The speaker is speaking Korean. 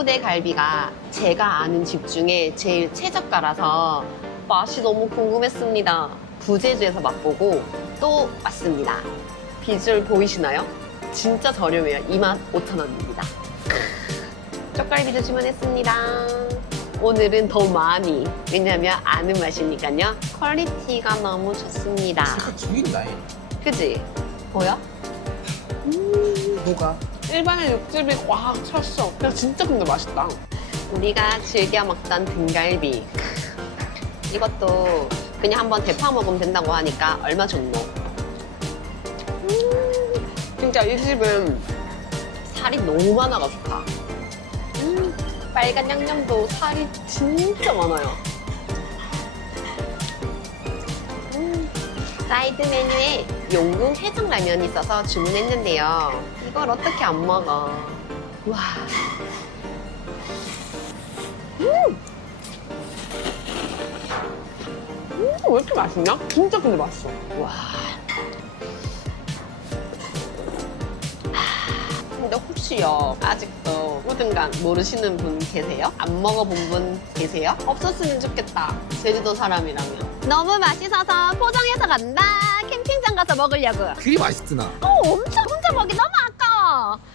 뿌대 갈비가 제가 아는 집 중에 제일 최저가라서 맛이 너무 궁금했습니다. 부제주에서 맛보고 또 왔습니다. 비주얼 보이시나요? 진짜 저렴해요. 25,000원입니다. 쪽갈비도 주문했습니다. 오늘은 더 많이. 왜냐면 아는 맛이니까요. 퀄리티가 너무 좋습니다. 색깔 죽인다. 얘. 그지? 보여? 뭐가? 일반의 육즙이 꽉 찼어. 그냥 진짜 근데 맛있다. 우리가 즐겨 먹던 등갈비. 이것도 그냥 한번 대파 먹으면 된다고 하니까 얼마 좋노? 진짜 이 집은 살이 너무 많아가 좋다. 음, 빨간 양념도 살이 진짜 많아요. 사이드 메뉴에 용궁 해장라면이 있어서 주문했는데요. 이걸 어떻게 안 먹어? 와. 음, 왜 이렇게 맛있냐? 진짜 근데 맛있어. 와. 근데 혹시요 아직도 우등간 모르시는 분 계세요? 안 먹어본 분 계세요? 없었으면 좋겠다 제주도 사람이라면 너무 맛있어서 포장해서 간다. 캠핑장 가서 먹으려고. 그게 맛있드나? 어 엄청 혼자 먹기 너무 아까워